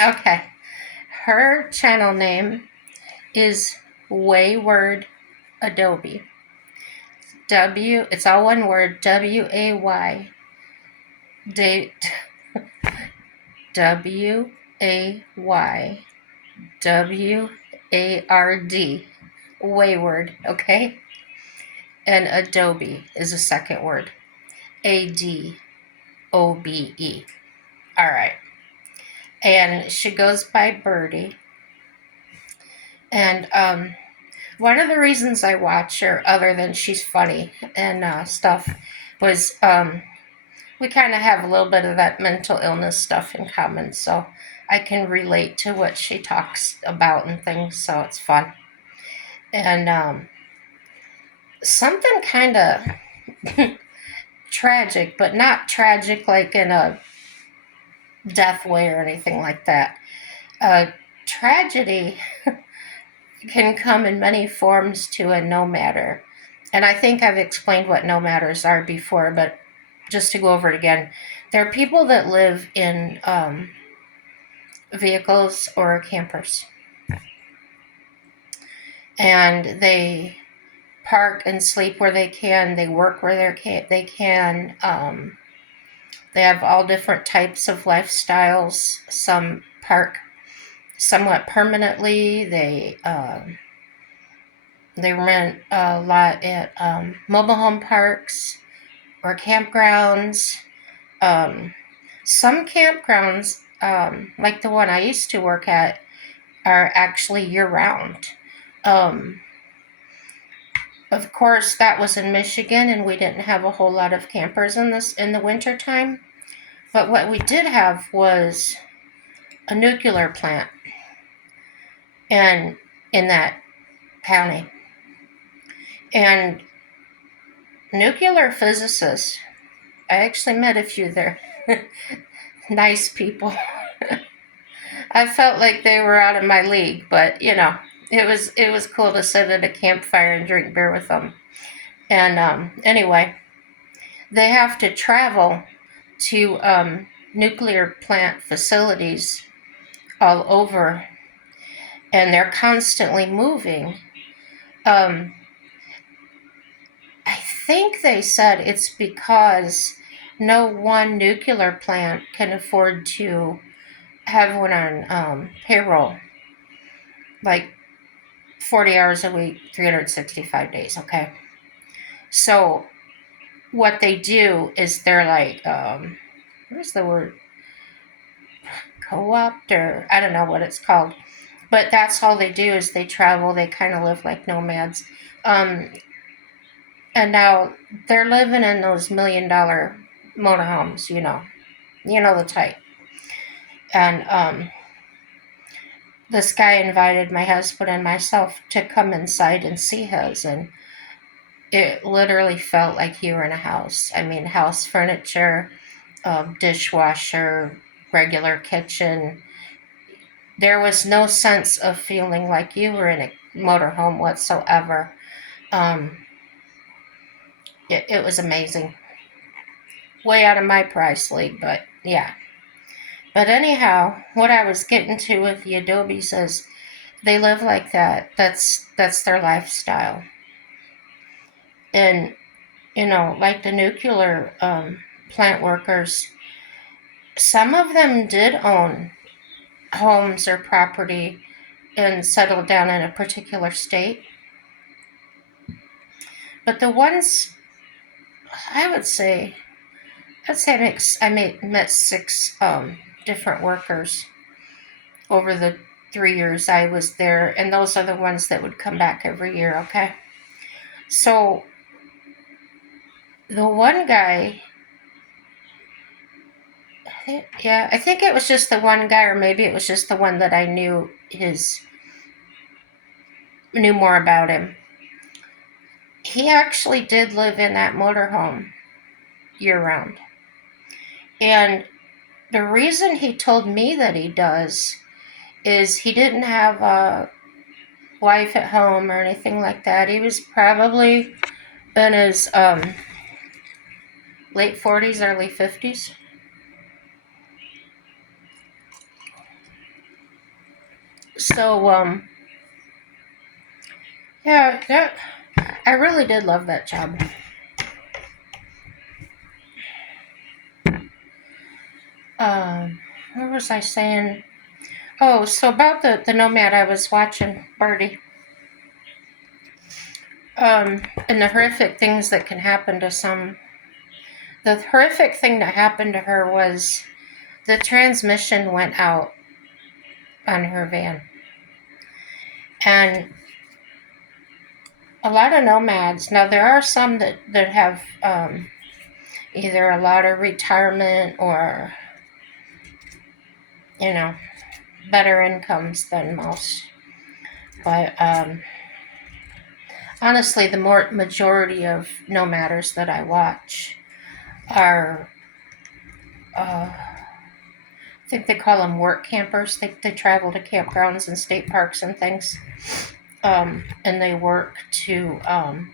Okay. Her channel name is Wayward Adobe. It's all one word, W-A-Y, W-A-Y, W-A-R-D, Wayward, okay? And Adobe is a second word, A-D-O-B-E. All right. And she goes by Birdie. And one of the reasons I watch her, other than she's funny and stuff, was we kind of have a little bit of that mental illness stuff in common. So I can relate to what she talks about and things. So it's fun. And something kind of tragic, but not tragic like in a death way or anything like that. Tragedy can come in many forms to a nomadder. And I think I've explained what nomadders are before, but just to go over it again, they're people that live in vehicles or campers. And they park and sleep where they can, they work where they can. They have all different types of lifestyles. Some park somewhat permanently. They rent a lot at mobile home parks or campgrounds. Some campgrounds, like the one I used to work at, are actually year-round. Um, of course, that was in Michigan, and we didn't have a whole lot of campers in the winter time. But what we did have was a nuclear plant, and in that county, and nuclear physicists. I actually met a few there. Nice people. I felt like they were out of my league, but it was cool to sit at a campfire and drink beer with them. And anyway, they have to travel to nuclear plant facilities all over, and they're constantly moving. Um, I think they said it's because no one nuclear plant can afford to have one on payroll, like 40 hours a week, 365 days, okay? So what they do is they're like, where's the word? Co-opt, or I don't know what it's called. But that's all they do is they travel. They kind of live like nomads. Um, and now they're living in those $1 million motorhomes, You know the type. And this guy invited my husband and myself to come inside and see his, and it literally felt like you were in a house. I mean, house furniture, dishwasher, regular kitchen. There was no sense of feeling like you were in a motorhome whatsoever. Um, it was amazing. Way out of my price league, but yeah. But anyhow, what I was getting to with the Adobes is they live like that. That's their lifestyle. And like the nuclear plant workers, some of them did own homes or property and settled down in a particular state. But the ones I would say, met six different workers over the 3 years I was there, and those are the ones that would come back every year. Okay, so the one guy, I think it was just the one guy, or maybe it was just the one that I knew more about him. He actually did live in that motorhome year round. And the reason he told me that he does is he didn't have a wife at home or anything like that. He was probably in his late 40s, early 50s. So, yeah, I really did love that job. What was I saying? Oh, so about the nomad I was watching, Birdie. And the horrific things that can happen to some. The horrific thing that happened to her was the transmission went out on her van. And a lot of nomads, now there are some that have either a lot of retirement or, you know, better incomes than most. But honestly, the majority of nomaders that I watch are, I think they call them work campers. They travel to campgrounds and state parks and things, and they work to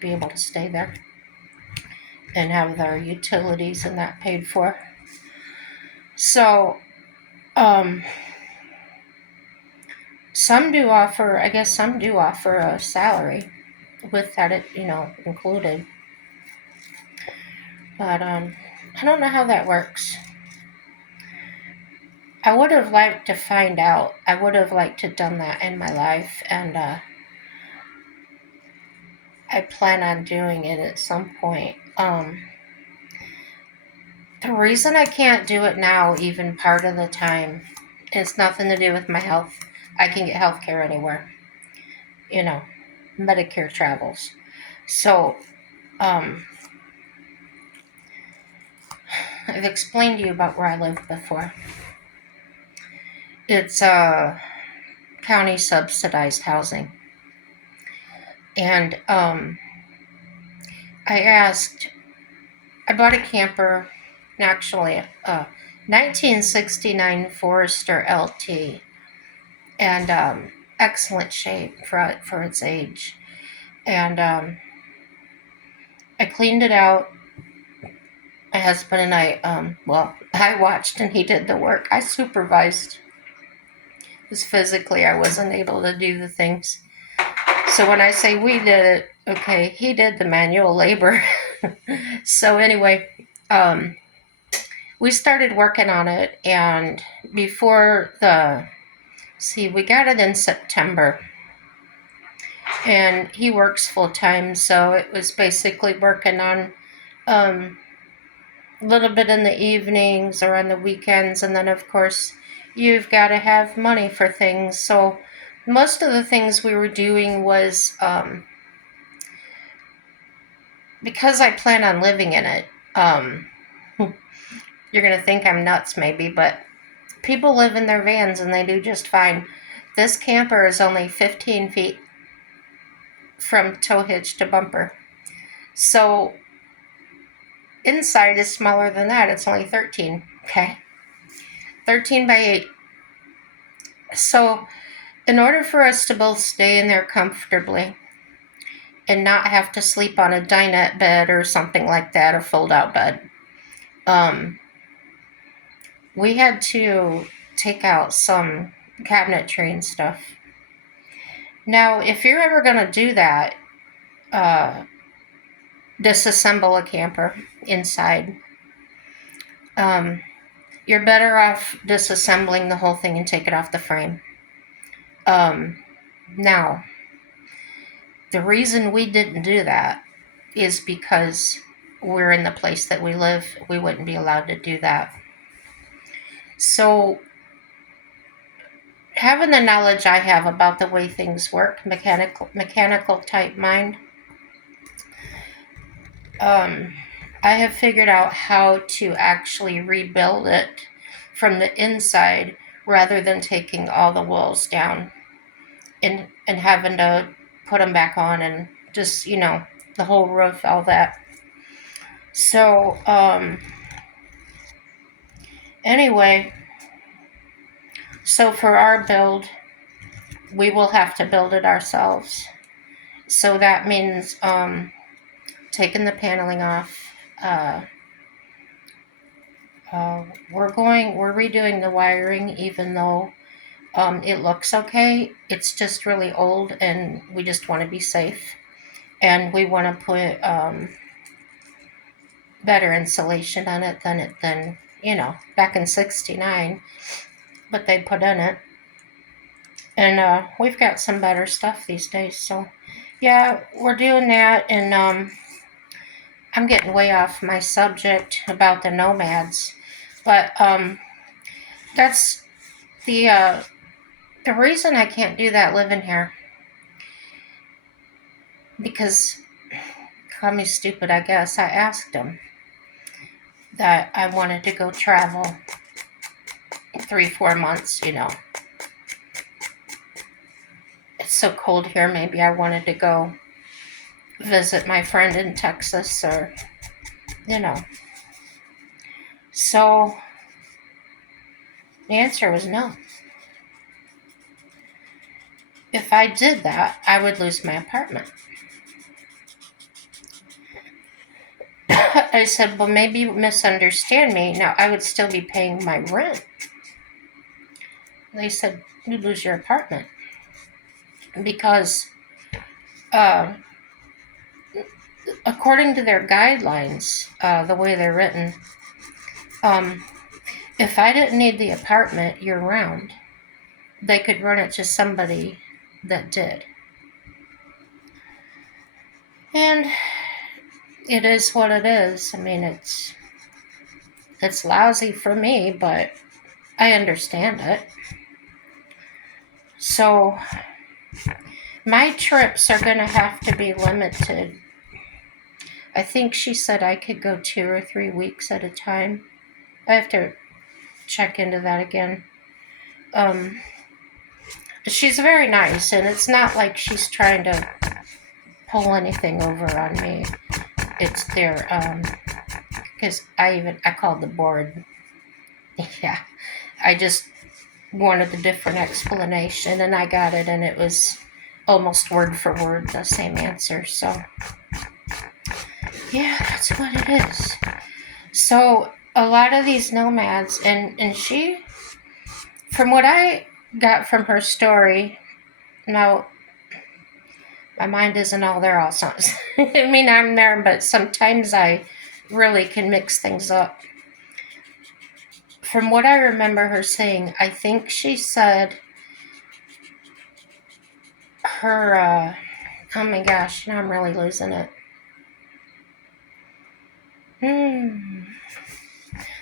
be able to stay there and have their utilities and that paid for. So, um, I guess some do offer a salary with that, included. But I don't know how that works. I would have liked to find out. I would have liked to have done that in my life, and I plan on doing it at some point. The reason I can't do it now, even part of the time, is nothing to do with my health. I can get health care anywhere, you know, Medicare travels. So, um, I've explained to you about where I live before. It's county subsidized housing. And I bought a camper, actually, a 1969 Forester LT, and excellent shape for its age. And I cleaned it out. My husband and I, I watched and he did the work. I supervised, because physically I wasn't able to do the things. So when I say we did it, okay, he did the manual labor. So anyway, we started working on it, and we got it in September, and he works full time, so it was basically working on a little bit in the evenings or on the weekends, and then of course you've got to have money for things. So most of the things we were doing was, because I plan on living in it. You're going to think I'm nuts maybe, but people live in their vans and they do just fine. This camper is only 15 feet from tow hitch to bumper. So inside is smaller than that. It's only 13, okay? 13 by 8. So in order for us to both stay in there comfortably and not have to sleep on a dinette bed or something like that, a fold-out bed, we had to take out some cabinetry and stuff. Now, if you're ever going to do that, disassemble a camper inside, you're better off disassembling the whole thing and take it off the frame. Now, the reason we didn't do that is because we're in the place that we live. We wouldn't be allowed to do that. So, having the knowledge I have about the way things work, mechanical type mind, I have figured out how to actually rebuild it from the inside rather than taking all the walls down and having to put them back on and just, the whole roof, all that. So, anyway, so for our build, we will have to build it ourselves. So that means taking the paneling off. We're redoing the wiring, even though It looks okay. It's just really old, and we just want to be safe. And we want to put better insulation on it than back in '69, what they put in it. And we've got some better stuff these days. So yeah, we're doing that. And I'm getting way off my subject about the nomads, but that's the reason I can't do that living here, because, call me stupid, I guess, I asked him that I wanted to go travel 3-4 months. It's so cold here, maybe I wanted to go visit my friend in Texas, or, you know. So the answer was no. If I did that, I would lose my apartment. I said, well, maybe you misunderstand me. Now, I would still be paying my rent. They said, you lose your apartment. Because according to their guidelines, the way they're written, if I didn't need the apartment year-round, they could rent it to somebody that did. And it is what it is. I mean, it's lousy for me, but I understand it. So my trips are going to have to be limited. I think she said I could go 2 or 3 weeks at a time. I have to check into that again. She's very nice, and it's not like she's trying to pull anything over on me. It's there, because I called the board. Yeah, I just wanted a different explanation, and I got it, and it was almost word for word the same answer. So yeah, that's what it is. So a lot of these nomads, and she, from what I got from her story, now my mind isn't all there all songs. I mean, I'm there, but sometimes I really can mix things up. From what I remember her saying, I think she said her, oh my gosh, now I'm really losing it.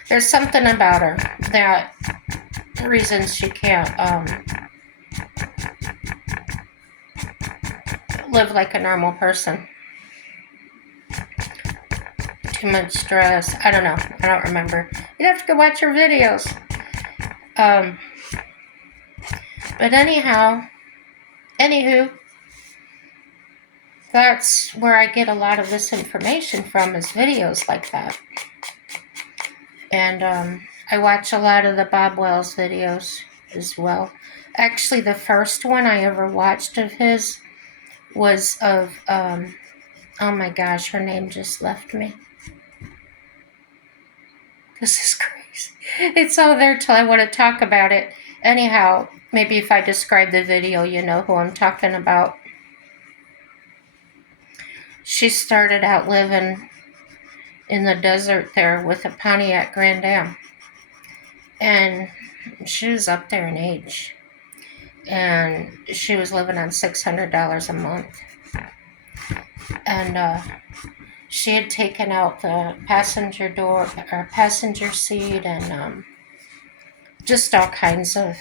There's something about her that reasons she can't live like a normal person. Too much stress. I don't know. I don't remember. You'd have to go watch her videos. But anywho, that's where I get a lot of this information from, is videos like that. And I watch a lot of the Bob Wells videos as well. Actually, the first one I ever watched of his was of, oh my gosh, her name just left me. This is crazy. It's all there till I want to talk about it. Anyhow, maybe if I describe the video, you know who I'm talking about. She started out living in the desert there with a Pontiac Grand Am. And she was up there in age. And she was living on $600 a month. And she had taken out the passenger door or passenger seat, and just all kinds of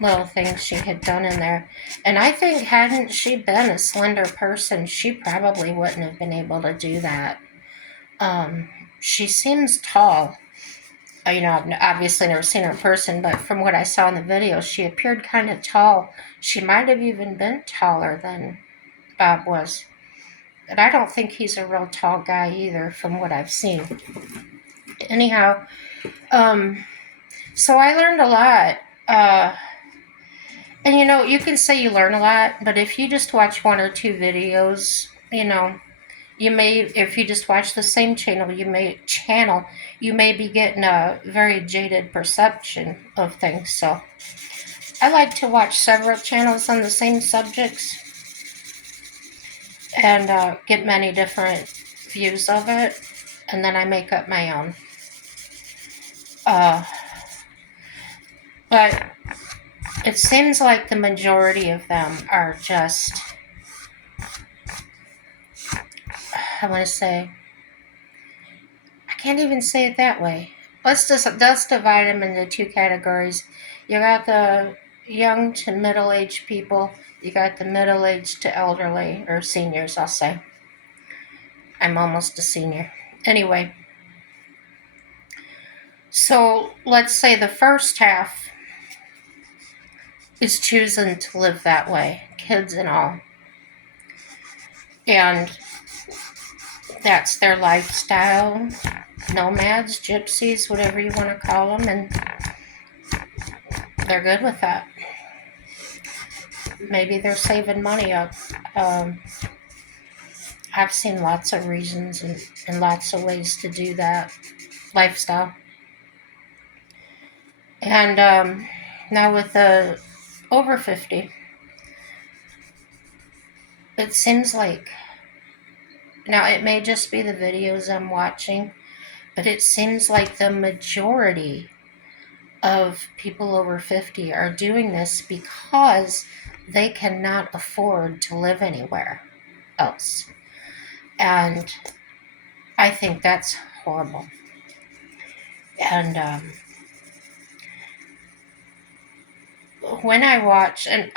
little things she had done in there. And I think hadn't she been a slender person, she probably wouldn't have been able to do that. She seems tall. I've obviously never seen her in person, but from what I saw in the video, she appeared kind of tall. She might have even been taller than Bob was. But I don't think he's a real tall guy either, from what I've seen. Anyhow, so I learned a lot. And you can say you learn a lot, but if you just watch 1 or 2 videos, you may, if you just watch the same channel, you may be getting a very jaded perception of things. So I like to watch several channels on the same subjects and get many different views of it, and then I make up my own. Uh, but it seems like the majority of them are just, I want to say, I can't even say it that way. Let's divide them into two categories. You got the young to middle-aged people. You got the middle-aged to elderly, or seniors, I'll say. I'm almost a senior. Anyway, so let's say the first half is choosing to live that way, kids and all. And that's their lifestyle. Nomads, gypsies, whatever you want to call them, and they're good with that. Maybe they're saving money up. Um, I've seen lots of reasons and lots of ways to do that lifestyle. And now with the over 50, it seems like, now it may just be the videos I'm watching, but it seems like the majority of people over 50 are doing this because they cannot afford to live anywhere else. And I think that's horrible. And when I watch, and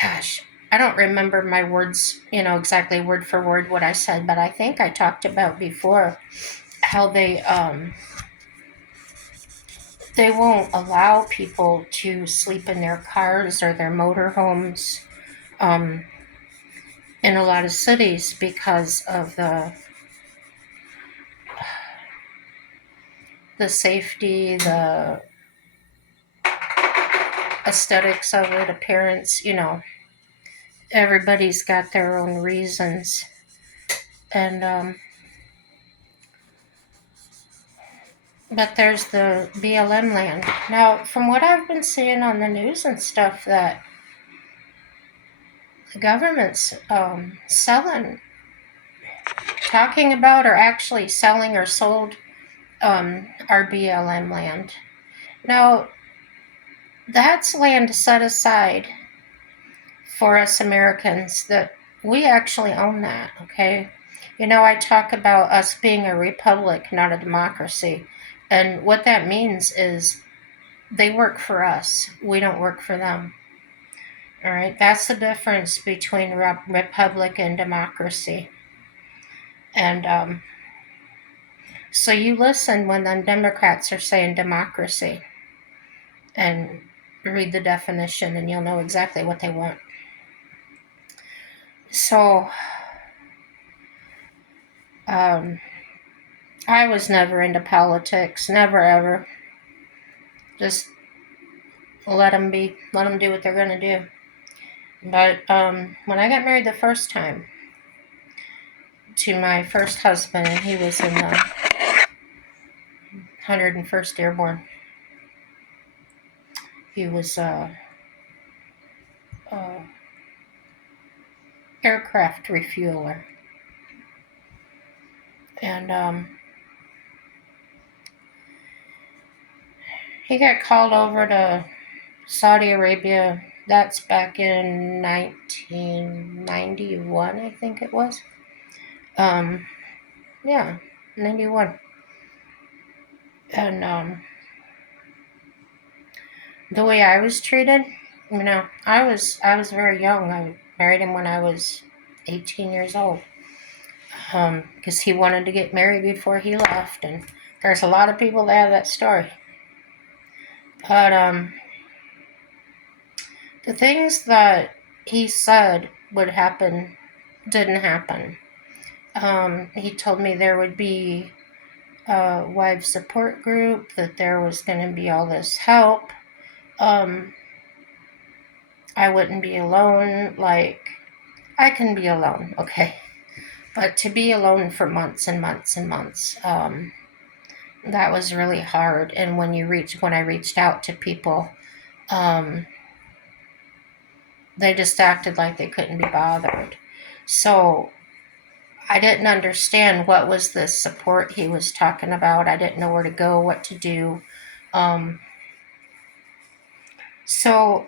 gosh, I don't remember my words, exactly word for word what I said, but I think I talked about before how they won't allow people to sleep in their cars or their motorhomes in a lot of cities because of the safety, the aesthetics of it, appearance, everybody's got their own reasons. And but there's the BLM land. Now, from what I've been seeing on the news and stuff, that the government's talking about, or actually selling or sold our BLM land. Now, that's land set aside for us Americans, that we actually own that, okay? I talk about us being a republic, not a democracy. And what that means is they work for us. We don't work for them. All right? That's the difference between republic and democracy. And so you listen when the Democrats are saying democracy and read the definition, and you'll know exactly what they want. So I was never into politics, never ever. Just let them be, let them do what they're going to do. But when I got married the first time to my first husband, and he was in the 101st Airborne, he was aircraft refueler. And he got called over to Saudi Arabia. That's back in 1991, I think it was. Yeah, 91. And the way I was treated, I was very young. I married him when I was 18 years old, because he wanted to get married before he left, and there's a lot of people that have that story. But the things that he said would happen didn't happen. He told me there would be a wife support group, that there was going to be all this help. I wouldn't be alone. Like, I can be alone, okay? But to be alone for months and months and months, that was really hard. And when I reached out to people, they just acted like they couldn't be bothered. So I didn't understand what was the support he was talking about. I didn't know where to go, what to do. Um, so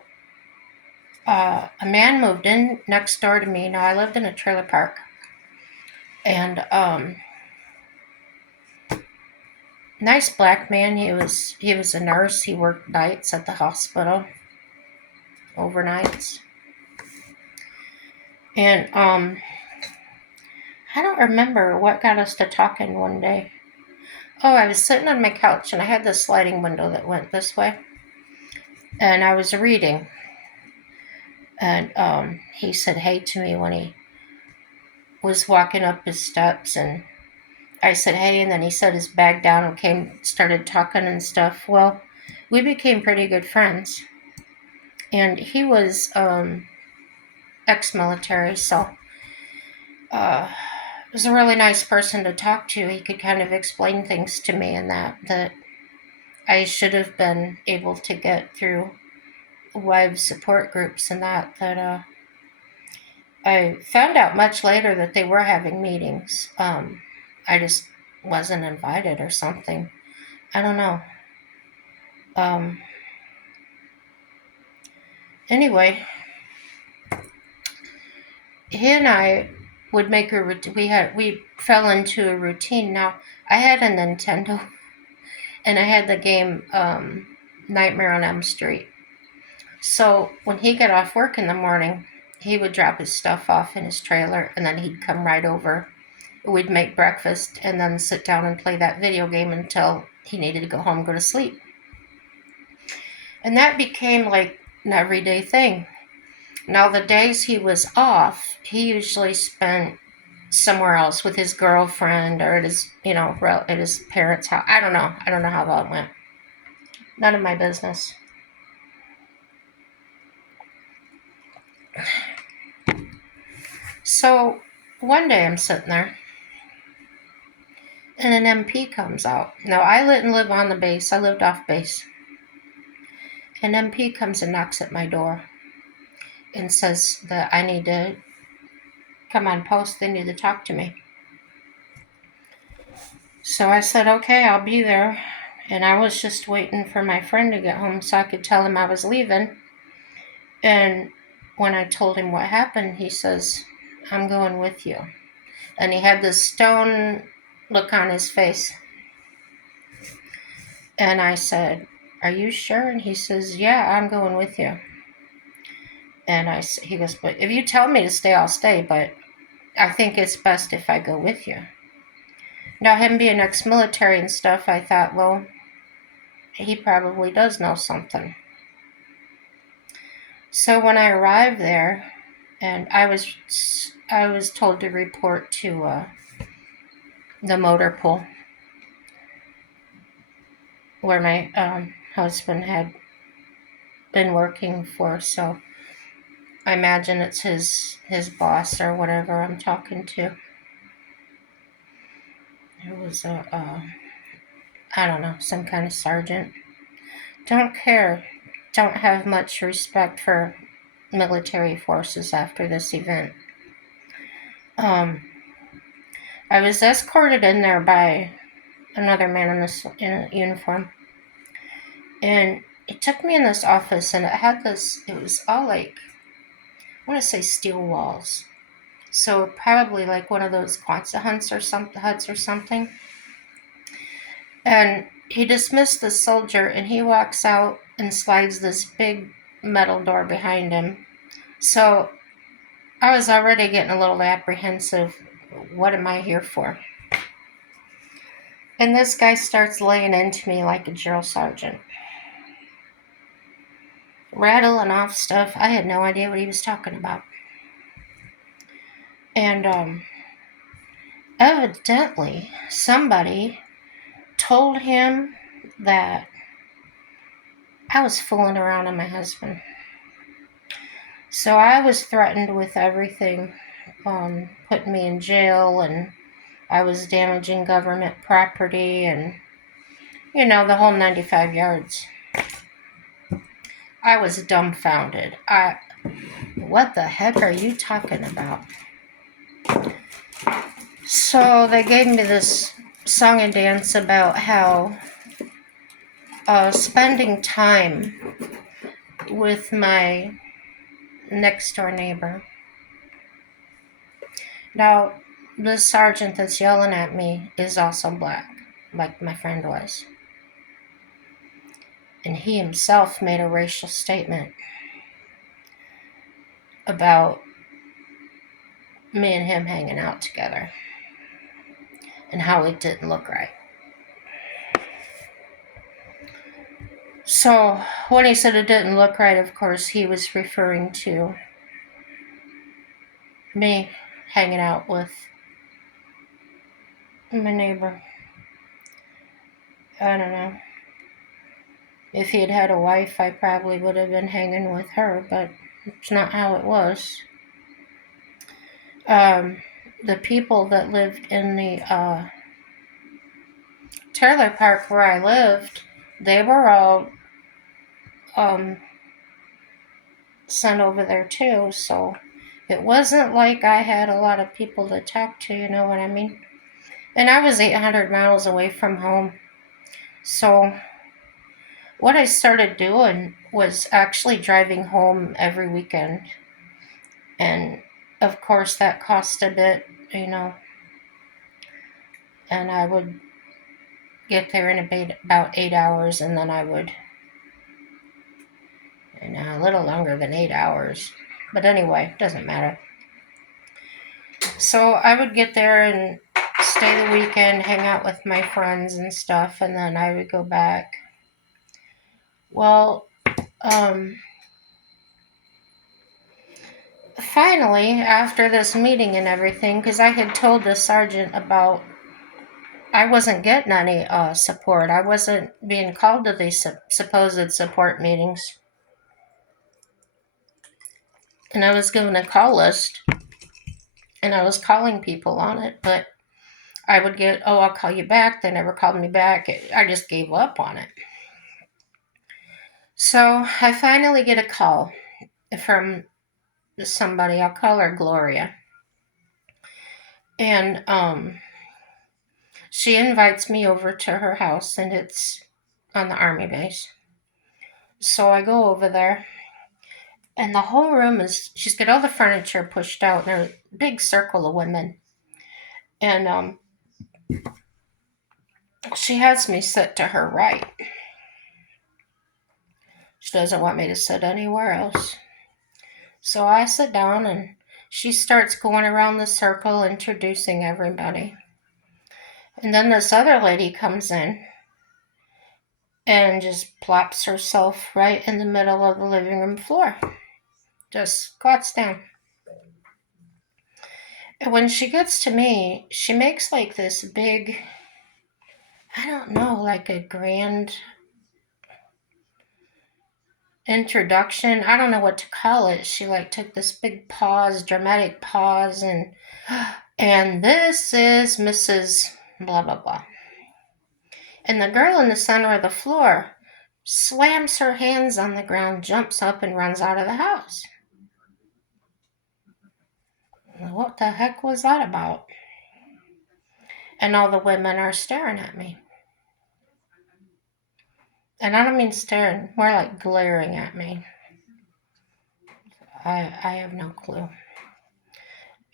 a man moved in next door to me. Now I lived in a trailer park, and nice black man. He was a nurse. He worked nights at the hospital, overnights, and I don't remember what got us to talking one day. Oh, I was sitting on my couch and I had this sliding window that went this way, and I was reading, and he said hey to me when he was walking up his steps, and I said hey, and then he set his bag down and started talking and stuff. Well, we became pretty good friends, and he was ex-military, so was a really nice person to talk to. He could kind of explain things to me, and that I should have been able to get through wives support groups, and that I found out much later that they were having meetings. I just wasn't invited or something. I don't know. Um, anyway, he and I would make a routine. We fell into a routine. Now I had a Nintendo, and I had the game Nightmare on Elm Street. So when he got off work in the morning, he would drop his stuff off in his trailer, and then he'd come right over. We'd make breakfast and then sit down and play that video game until he needed to go home, go to sleep. And that became like an everyday thing. Now, the days he was off, he usually spent somewhere else with his girlfriend or at his parents' house. I don't know. I don't know how that went. None of my business. So one day I'm sitting there, and an MP comes out. Now, I didn't live on the base. I lived off base. An MP comes and knocks at my door and says that I need to come on post. They need to talk to me. So I said, okay, I'll be there. And I was just waiting for my friend to get home so I could tell him I was leaving. And when I told him what happened, he says, I'm going with you. And he had this stone look on his face. And I said, are you sure? And he says, yeah, I'm going with you. And he goes, but if you tell me to stay, I'll stay. But I think it's best if I go with you. Now, him being ex-military and stuff, I thought, well, he probably does know something. So when I arrived there, and I was told to report to the motor pool where my husband had been working for. So I imagine it's his boss or whatever I'm talking to. It was I don't know, some kind of sergeant. Don't care. Don't have much respect for military forces after this event. I was escorted in there by another man in a uniform, and it took me in this office, and it was all like, I want to say steel walls. So probably like one of those Quonset huts or something. And he dismissed the soldier, and he walks out and slides this big metal door behind him. So I was already getting a little apprehensive. What am I here for? And this guy starts laying into me like a drill sergeant, rattling off stuff. I had no idea what he was talking about. And evidently somebody told him that I was fooling around on my husband. So I was threatened with everything, putting me in jail, and I was damaging government property, and the whole 95 yards. I was dumbfounded. What the heck are you talking about? So they gave me this song and dance about how spending time with my next door neighbor. Now, the sergeant that's yelling at me is also black, like my friend was. And he himself made a racial statement about me and him hanging out together and how it didn't look right. So, when he said it didn't look right, of course, he was referring to me hanging out with my neighbor. I don't know. If he had had a wife, I probably would have been hanging with her, but it's not how it was. Um, the people that lived in the trailer park where I lived, they were all um, sent over there too, so it wasn't like I had a lot of people to talk to, you know what I mean? And I was 800 miles away from home, so what I started doing was actually driving home every weekend, and of course that cost a bit, you know, and I would get there in about 8 hours, and then I would, a little longer than 8 hours, but anyway, doesn't matter. So I would get there and stay the weekend, hang out with my friends and stuff, and then I would go back. Well, finally, after this meeting and everything, because I had told the sergeant about I wasn't getting any support. I wasn't being called to these supposed support meetings. And I was given a call list, and I was calling people on it, but I would get, oh, I'll call you back. They never called me back. I just gave up on it. So I finally get a call from somebody. I'll call her Gloria. And she invites me over to her house, and it's on the army base. So I go over there, and the whole room she's got all the furniture pushed out, and there's a big circle of women. And she has me sit to her right. She doesn't want me to sit anywhere else. So I sit down, and she starts going around the circle introducing everybody. And then this other lady comes in and just plops herself right in the middle of the living room floor. Just squats down. And when she gets to me, she makes like this big, I don't know, like a grand introduction. I don't know what to call it. She like took this big pause, dramatic pause, and this is Mrs. blah blah blah. And the girl in the center of the floor slams her hands on the ground, jumps up, and runs out of the house. What the heck was that about? And all the women are staring at me. And I don't mean staring, more like glaring at me. I have no clue.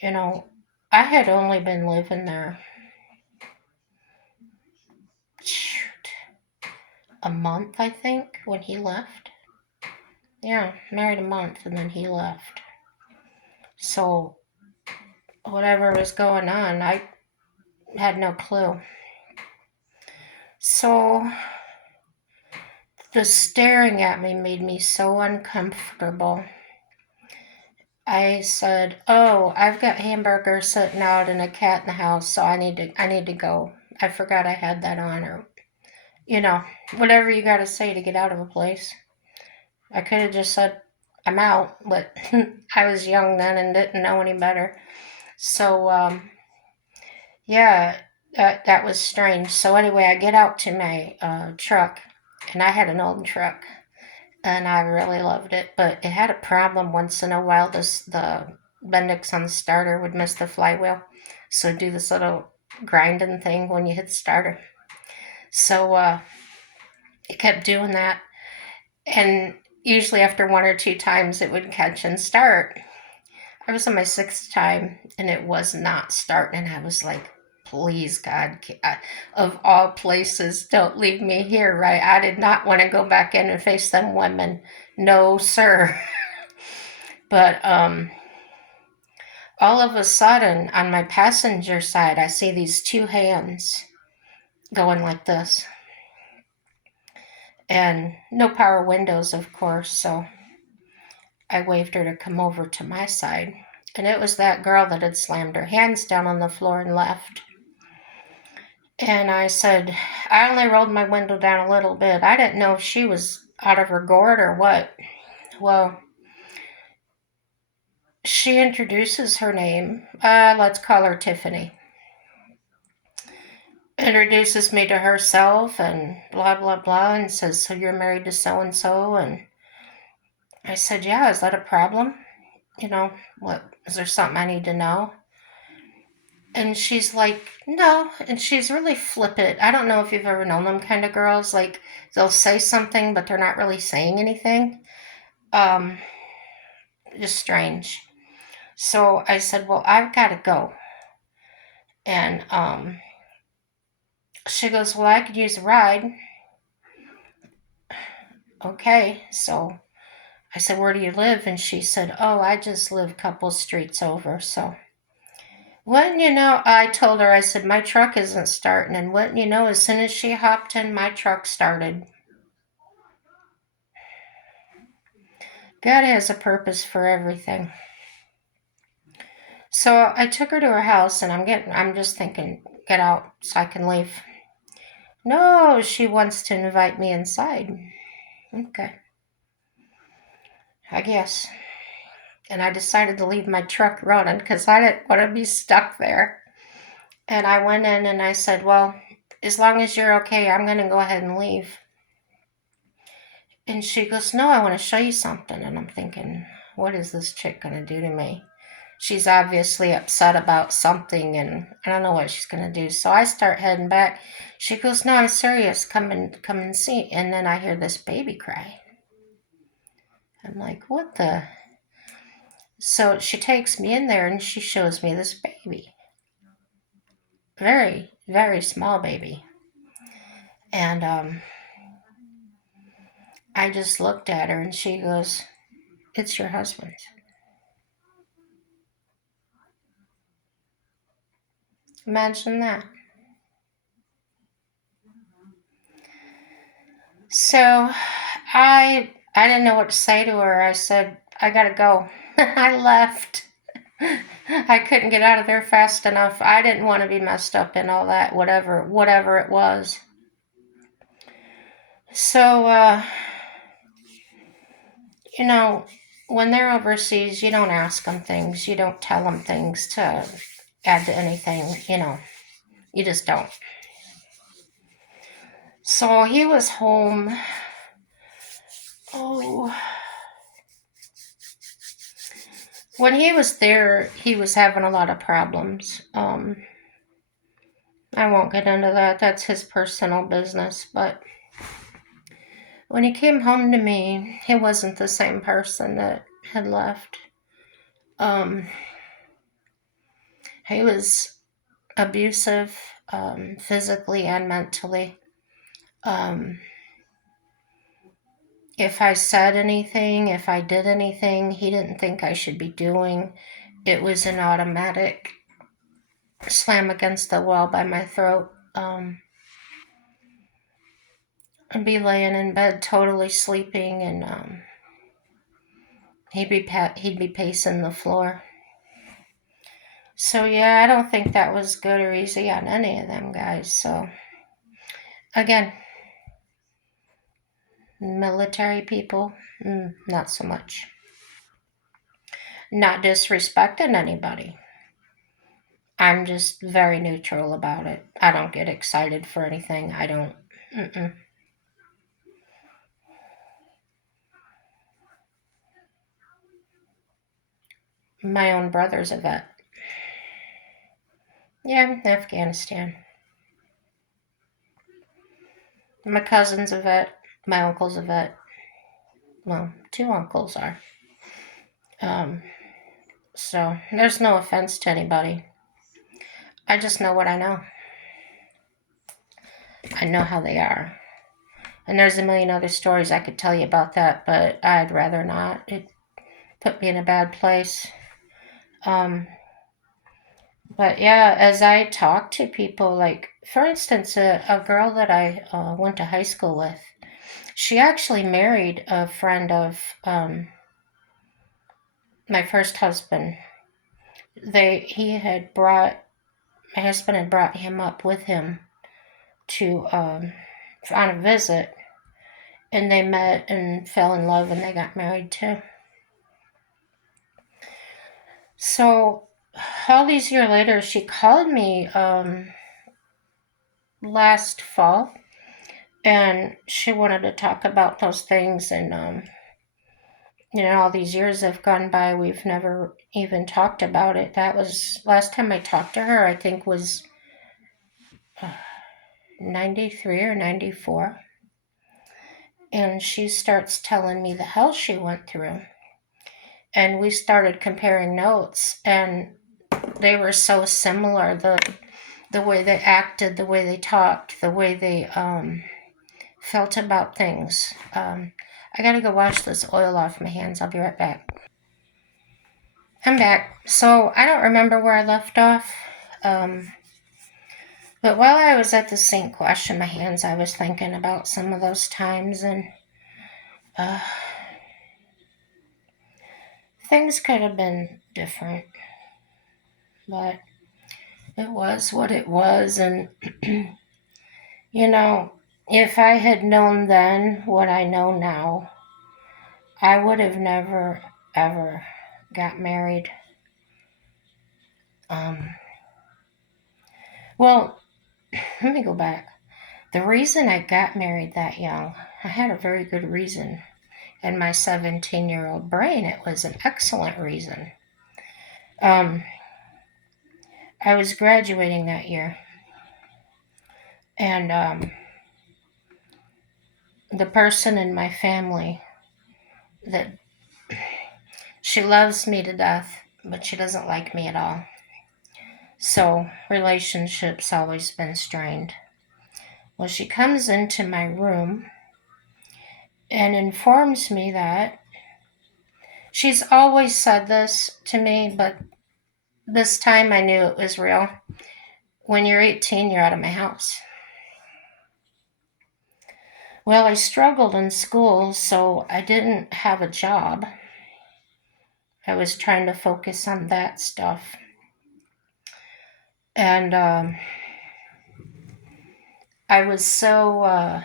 You know, I had only been living there, shoot, a month, I think, when he left. Yeah, married a month, and then he left. So, whatever was going on, I had no clue. So, the staring at me made me so uncomfortable. I said, "Oh, I've got hamburgers sitting out and a cat in the house, so I need to go. I forgot I had that on," or whatever you got to say to get out of a place. I could have just said, "I'm out," but I was young then and didn't know any better. So yeah, that was strange. So anyway, I get out to my truck, and I had an old truck, and I really loved it. But it had a problem once in a while. The Bendix on the starter would miss the flywheel, so do this little grinding thing when you hit the starter. So it kept doing that, and usually after one or two times it would catch and start. I was on my sixth time and it was not starting, and I was like, please, God, of all places, don't leave me here, right? I did not want to go back in and face them women. No, sir. But all of a sudden, on my passenger side, I see these two hands going like this. And no power windows, of course, so I waved her to come over to my side. And it was that girl that had slammed her hands down on the floor and left. And I said, I only rolled my window down a little bit. I didn't know if she was out of her gourd or what. Well, she introduces her name. Let's call her Tiffany. Introduces me to herself and blah, blah, blah, and says, so you're married to so and so? And I said, yeah, is that a problem? You know, what, is there something I need to know? And she's like, no. And she's really flippant. I don't know if you've ever known them kind of girls. Like, they'll say something, but they're not really saying anything. Um, just strange. So I said, well, I've got to go. And she goes, well, I could use a ride. Okay. So I said, where do you live? And she said, oh, I just live a couple streets over. So, wouldn't you know, I told her, I said, my truck isn't starting. And wouldn't you know, as soon as she hopped in, my truck started. God has a purpose for everything. So I took her to her house, and I'm just thinking, get out so I can leave. No, she wants to invite me inside. Okay, I guess. And I decided to leave my truck running because I didn't want to be stuck there. And I went in and I said, well, as long as you're okay, I'm going to go ahead and leave. And she goes, no, I want to show you something. And I'm thinking, what is this chick going to do to me? She's obviously upset about something, and I don't know what she's going to do. So I start heading back. She goes, no, I'm serious. Come and see. And then I hear this baby cry. I'm like, what the? So she takes me in there and she shows me this baby. Very, very small baby. And I just looked at her and she goes, it's your husband. Imagine that. So I didn't know what to say to her. I said, I gotta go. I left. I couldn't get out of there fast enough. I didn't want to be messed up in all that, whatever it was. So you know, when they're overseas, you don't ask them things. You don't tell them things to add to anything. You just don't. So he was home. Oh, when he was there, he was having a lot of problems. I won't get into that. That's his personal business. But when he came home to me, he wasn't the same person that had left. Um, he was abusive, physically and mentally. Um, if I said anything, if I did anything he didn't think I should be doing, it was an automatic slam against the wall by my throat. I'd be laying in bed totally sleeping, and he'd be pacing the floor. So yeah, I don't think that was good or easy on any of them guys. So again, military people, not so much. Not disrespecting anybody. I'm just very neutral about it. I don't get excited for anything. I don't. Mm-mm. My own brother's a vet. Yeah, Afghanistan. My cousin's a vet. My uncle's a vet. Well, two uncles are. Um, so there's no offense to anybody. I just know what I know. I know how they are. And there's a million other stories I could tell you about that, but I'd rather not. It put me in a bad place. Um, but yeah, as I talk to people, like, for instance, a girl that I went to high school with, she actually married a friend of my first husband. He had brought, my husband had brought him up with him to, on a visit, and they met and fell in love and they got married too. So all these years later, she called me last fall, and she wanted to talk about those things. And all these years have gone by, we've never even talked about it. That was last time I talked to her, I think, was 93 or 94. And she starts telling me the hell she went through. And we started comparing notes, and they were so similar. The way they acted, the way they talked, the way they felt about things. I gotta go wash this oil off my hands. I'll be right back. I'm back. So I don't remember where I left off. But while I was at the sink washing my hands, I was thinking about some of those times, and uh, things could have been different. But it was what it was. And, if I had known then what I know now, I would have never, ever got married. Um, well, let me go back. The reason I got married that young, I had a very good reason. In my 17-year-old brain, it was an excellent reason. Um, I was graduating that year, and the person in my family that she loves me to death, but she doesn't like me at all. So relationships always been strained. Well, she comes into my room and informs me that she's always said this to me, but this time I knew it was real. When you're 18, you're out of my house. Well, I struggled in school, so I didn't have a job. I was trying to focus on that stuff. And I was so, I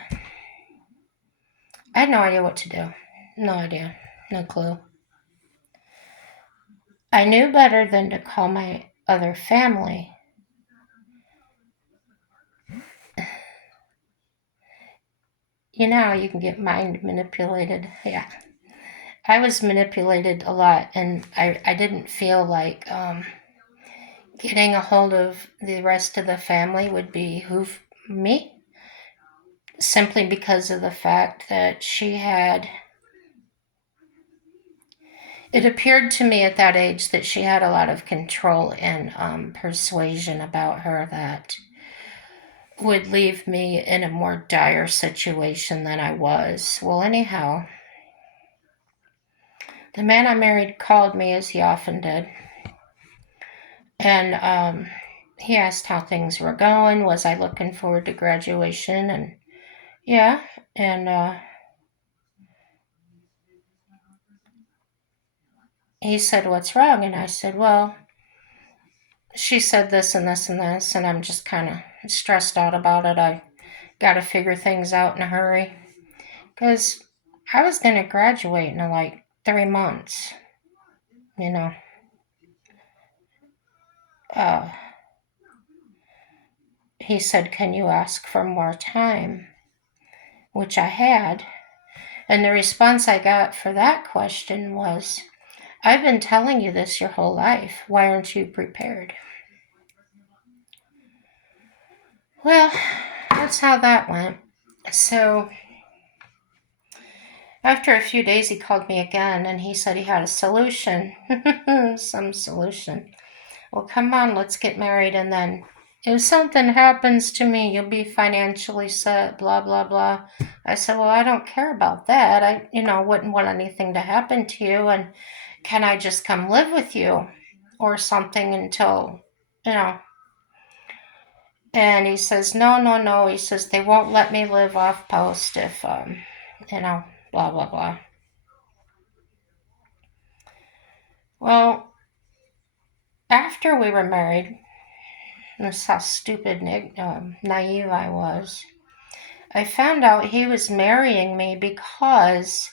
had no idea what to do. No idea. No clue. I knew better than to call my other family. You know how you can get mind manipulated? Yeah. I was manipulated a lot, and I didn't feel like getting a hold of the rest of the family would behoove me, simply because of the fact that it appeared to me at that age that she had a lot of control and persuasion about her that would leave me in a more dire situation than I was. Well, anyhow, the man I married called me, as he often did, and he asked how things were going. Was I looking forward to graduation? And yeah, and he said, "What's wrong?" And I said, "Well, she said this and this and this, and I'm just kind of stressed out about it. I got to figure things out in a hurry because I was going to graduate in like 3 months, you know." Uh, he said, "Can you ask for more time?" Which I had. And the response I got for that question was, I've been telling you this your whole life. Why aren't you prepared? Well, that's how that went. So, after a few days, he called me again and he said he had a solution. Some solution. Well, come on, let's get married, and then if something happens to me, you'll be financially set, blah, blah, blah. I said, well, I don't care about that. I, wouldn't want anything to happen to you, and can I just come live with you or something until, you know. And he says, no, no, no. He says, they won't let me live off post if, you know, blah, blah, blah. Well, after we were married, that's how stupid, naive I was. I found out he was marrying me because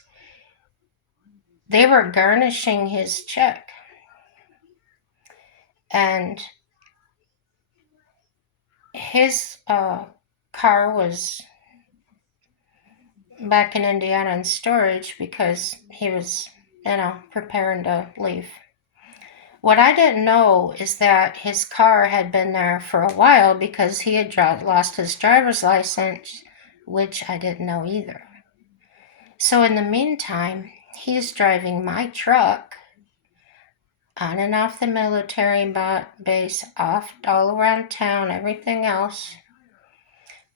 they were garnishing his check. And his car was back in Indiana in storage because he was, preparing to leave. What I didn't know is that his car had been there for a while because he had lost his driver's license, which I didn't know either. So in the meantime, he's driving my truck on and off the military base, off all around town, everything else,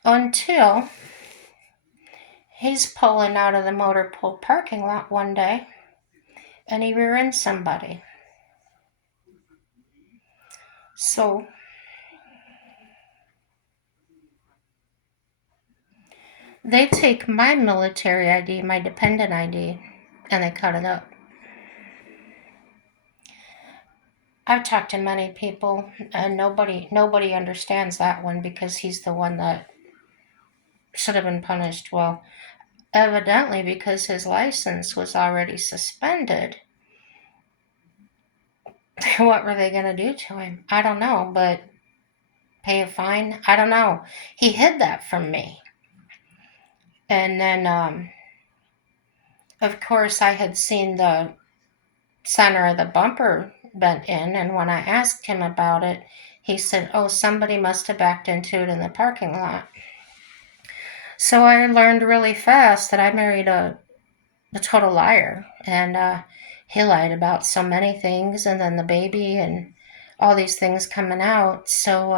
until he's pulling out of the motor pool parking lot one day and he rear-ends somebody. So they take my military ID, my dependent ID, and they cut it up. I've talked to many people, and nobody understands that one because he's the one that should have been punished. Well, evidently because his license was already suspended. What were they going to do to him? I don't know, but pay a fine? I don't know. He hid that from me. And then, of course, I had seen the center of the bumper bent in, and when I asked him about it, he said, oh, somebody must have backed into it in the parking lot. So I learned really fast that I married a total liar, and he lied about so many things, and then the baby and all these things coming out. So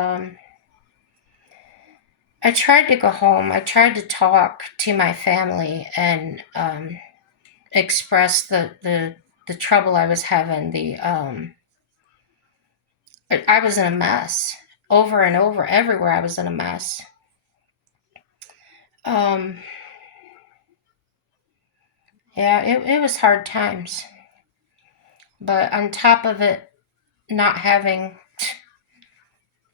I tried to go home. I tried to talk to my family and express the trouble I was having. I was in a mess over and over. Everywhere I was in a mess. Um, yeah, it was hard times. But on top of it, not having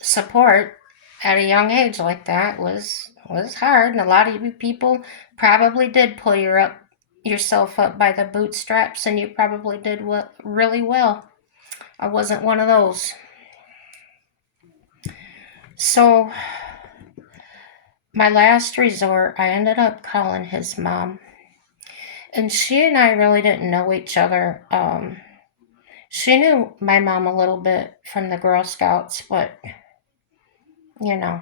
support at a young age like that was hard, and a lot of you people probably did pull yourself up by the bootstraps, and you probably did really well. I wasn't one of those. So my last resort, I ended up calling his mom, and she and I really didn't know each other. She knew my mom a little bit from the Girl Scouts, but you know,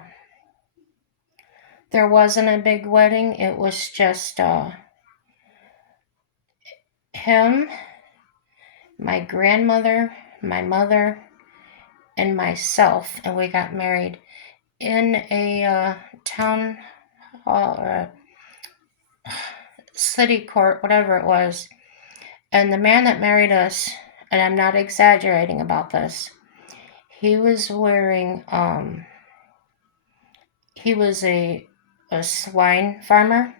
there wasn't a big wedding. It was just him, my grandmother, my mother, and myself, and we got married in a town hall or city court, whatever it was. And the man that married us, and I'm not exaggerating about this, he was wearing, he was a swine farmer,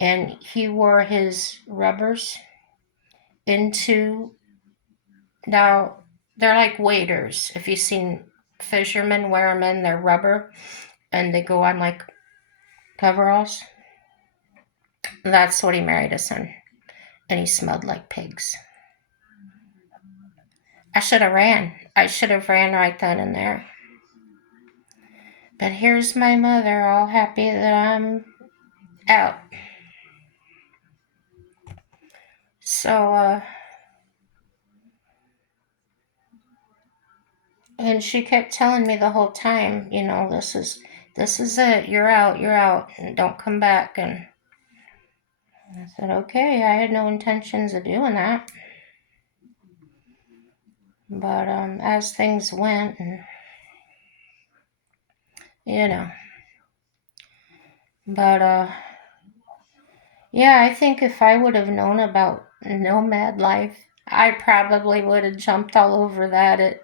and he wore his rubbers into, now they're like waders. If you've seen fishermen wear them in their rubber, and they go on like coveralls. That's what he married us in. And he smelled like pigs. I should have ran. I should have ran right then and there. But here's my mother, all happy that I'm out. So, And she kept telling me the whole time, this is it. You're out, and don't come back. And I said, okay. I had no intentions of doing that, but as things went, and you know, but yeah, I think if I would have known about nomad life, I probably would have jumped all over that at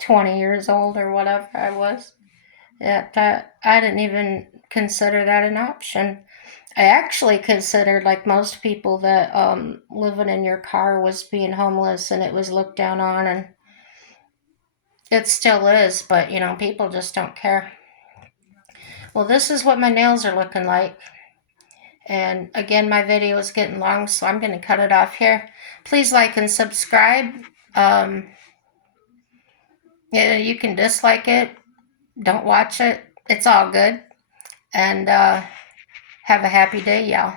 20 years old or whatever I was. That I didn't even consider that an option. I actually considered, like most people, that living in your car was being homeless and it was looked down on, and it still is, but people just don't care. Well, this is what my nails are looking like. And again, my video is getting long, so I'm going to cut it off here. Please like and subscribe. Um, yeah, you can dislike it. Don't watch it. It's all good. And have a happy day, y'all.